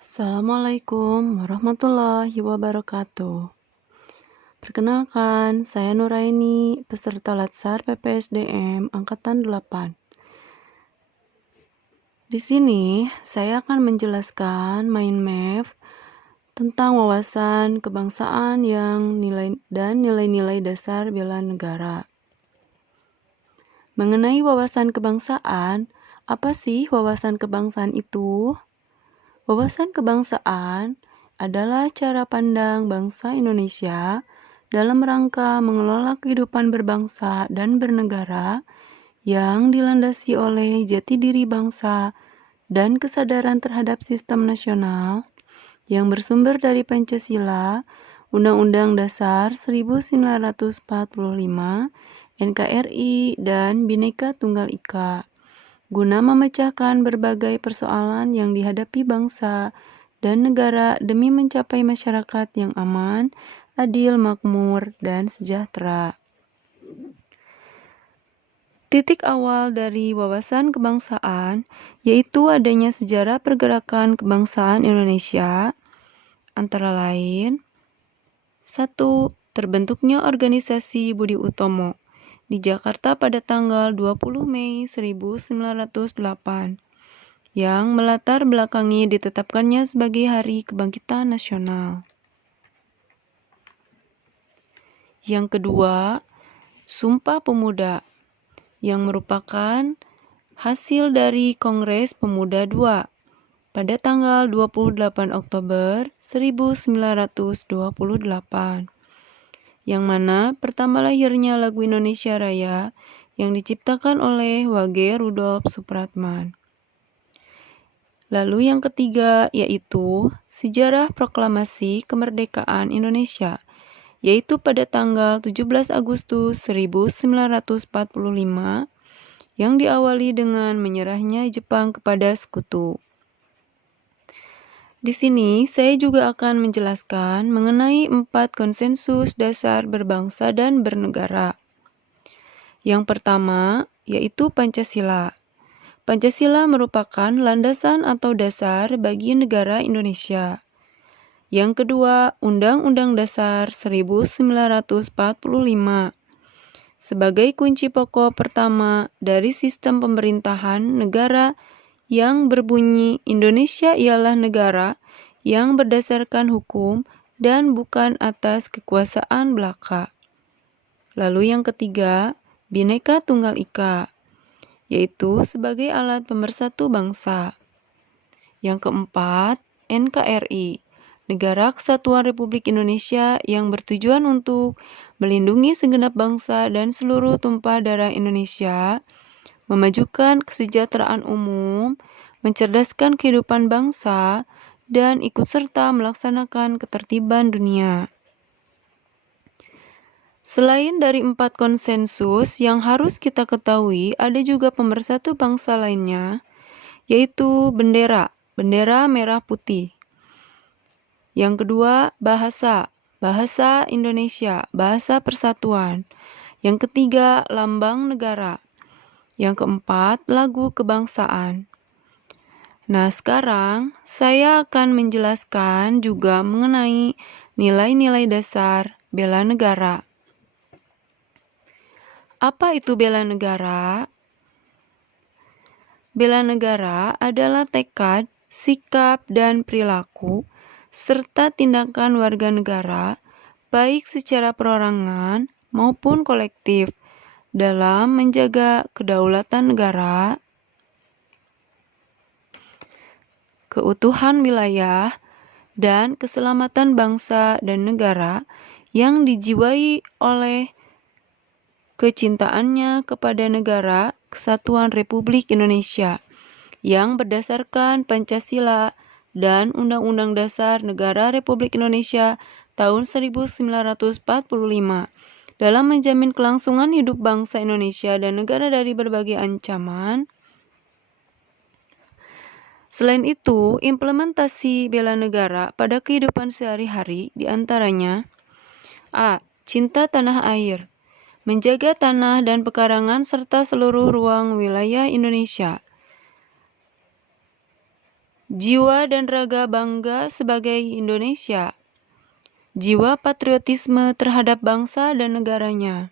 Assalamualaikum warahmatullahi wabarakatuh. Perkenalkan, saya Nuraini, peserta Latsar PPSDM Angkatan 8. Di sini, saya akan menjelaskan mind map tentang wawasan kebangsaan yang nilai-nilai dasar bela negara. Mengenai wawasan kebangsaan, apa sih wawasan kebangsaan itu? Wawasan kebangsaan adalah cara pandang bangsa Indonesia dalam rangka mengelola kehidupan berbangsa dan bernegara yang dilandasi oleh jati diri bangsa dan kesadaran terhadap sistem nasional yang bersumber dari Pancasila, Undang-Undang Dasar 1945, NKRI, dan Bhinneka Tunggal Ika, guna memecahkan berbagai persoalan yang dihadapi bangsa dan negara demi mencapai masyarakat yang aman, adil, makmur, dan sejahtera. Titik awal dari wawasan kebangsaan yaitu adanya sejarah pergerakan kebangsaan Indonesia, antara lain 1. Terbentuknya organisasi Budi Utomo di Jakarta pada tanggal 20 Mei 1908 yang melatar belakangi ditetapkannya sebagai Hari Kebangkitan Nasional. Yang kedua, Sumpah Pemuda yang merupakan hasil dari Kongres Pemuda II pada tanggal 28 Oktober 1928, yang mana pertama lahirnya lagu Indonesia Raya yang diciptakan oleh Wage Rudolf Supratman. Lalu yang ketiga yaitu Sejarah Proklamasi Kemerdekaan Indonesia, yaitu pada tanggal 17 Agustus 1945 yang diawali dengan menyerahnya Jepang kepada sekutu. Di sini saya juga akan menjelaskan mengenai 4 konsensus dasar berbangsa dan bernegara. Yang pertama yaitu Pancasila. Pancasila merupakan landasan atau dasar bagi negara Indonesia. Yang kedua, Undang-Undang Dasar 1945 sebagai kunci pokok pertama dari sistem pemerintahan negara yang berbunyi Indonesia ialah negara yang berdasarkan hukum dan bukan atas kekuasaan belaka. Lalu yang ketiga, Bhinneka Tunggal Ika, yaitu sebagai alat pemersatu bangsa. Yang keempat, NKRI, Negara Kesatuan Republik Indonesia yang bertujuan untuk melindungi segenap bangsa dan seluruh tumpah darah Indonesia, memajukan kesejahteraan umum, mencerdaskan kehidupan bangsa, dan ikut serta melaksanakan ketertiban dunia. Selain dari 4 konsensus yang harus kita ketahui, ada juga pemersatu bangsa lainnya, yaitu bendera merah putih. Yang kedua, bahasa Indonesia, bahasa persatuan. Yang ketiga, lambang negara. Yang keempat, lagu kebangsaan. Nah, sekarang saya akan menjelaskan juga mengenai nilai-nilai dasar bela negara. Apa itu bela negara? Bela negara adalah tekad, sikap, dan perilaku, serta tindakan warga negara, baik secara perorangan maupun kolektif, dalam menjaga kedaulatan negara, keutuhan wilayah, dan keselamatan bangsa dan negara yang dijiwai oleh kecintaannya kepada negara Kesatuan Republik Indonesia yang berdasarkan Pancasila dan Undang-Undang Dasar Negara Republik Indonesia tahun 1945 dalam menjamin kelangsungan hidup bangsa Indonesia dan negara dari berbagai ancaman. Selain itu, implementasi bela negara pada kehidupan sehari-hari diantaranya A. Cinta tanah air, menjaga tanah dan pekarangan serta seluruh ruang wilayah Indonesia. Jiwa dan raga bangga sebagai Indonesia. Jiwa patriotisme terhadap bangsa dan negaranya.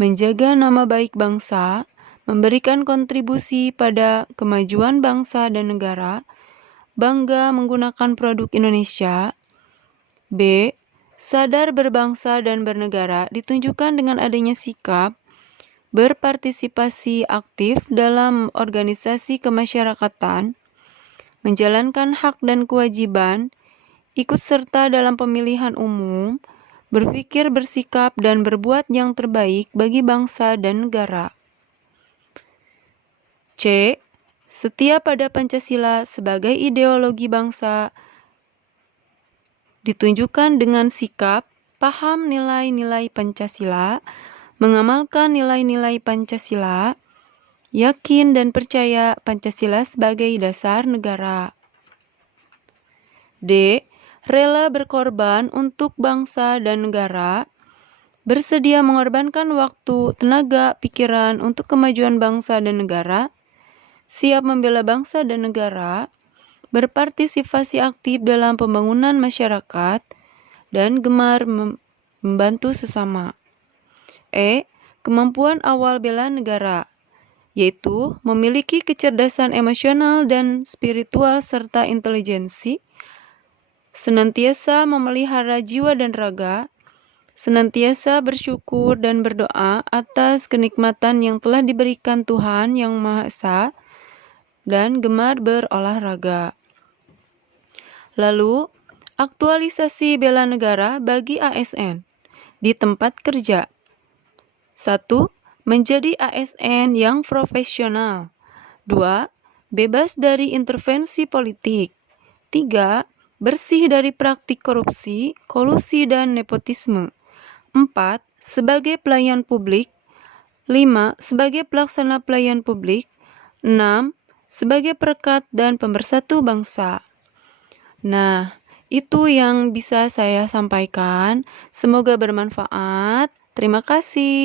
Menjaga nama baik bangsa, memberikan kontribusi pada kemajuan bangsa dan negara, bangga menggunakan produk Indonesia. B. Sadar berbangsa dan bernegara ditunjukkan dengan adanya sikap berpartisipasi aktif dalam organisasi kemasyarakatan, menjalankan hak dan kewajiban, ikut serta dalam pemilihan umum, berpikir, bersikap, dan berbuat yang terbaik bagi bangsa dan negara. C. Setia pada Pancasila sebagai ideologi bangsa ditunjukkan dengan sikap, paham nilai-nilai Pancasila, mengamalkan nilai-nilai Pancasila, yakin dan percaya Pancasila sebagai dasar negara. D. Rela berkorban untuk bangsa dan negara, bersedia mengorbankan waktu, tenaga, pikiran untuk kemajuan bangsa dan negara, siap membela bangsa dan negara, berpartisipasi aktif dalam pembangunan masyarakat, dan gemar membantu sesama. E. Kemampuan awal bela negara, yaitu memiliki kecerdasan emosional dan spiritual serta intelijensi, senantiasa memelihara jiwa dan raga, senantiasa bersyukur dan berdoa atas kenikmatan yang telah diberikan Tuhan Yang Maha Esa, dan gemar berolahraga. Lalu, aktualisasi bela negara bagi ASN di tempat kerja. 1. Menjadi ASN yang profesional. 2. Bebas dari intervensi politik. 3. Bersih dari praktik korupsi, kolusi, dan nepotisme. 4. Sebagai pelayan publik. 5. Sebagai pelaksana pelayan publik. 6. Sebagai perekat dan pemersatu bangsa. Nah, itu yang bisa saya sampaikan. Semoga bermanfaat. Terima kasih.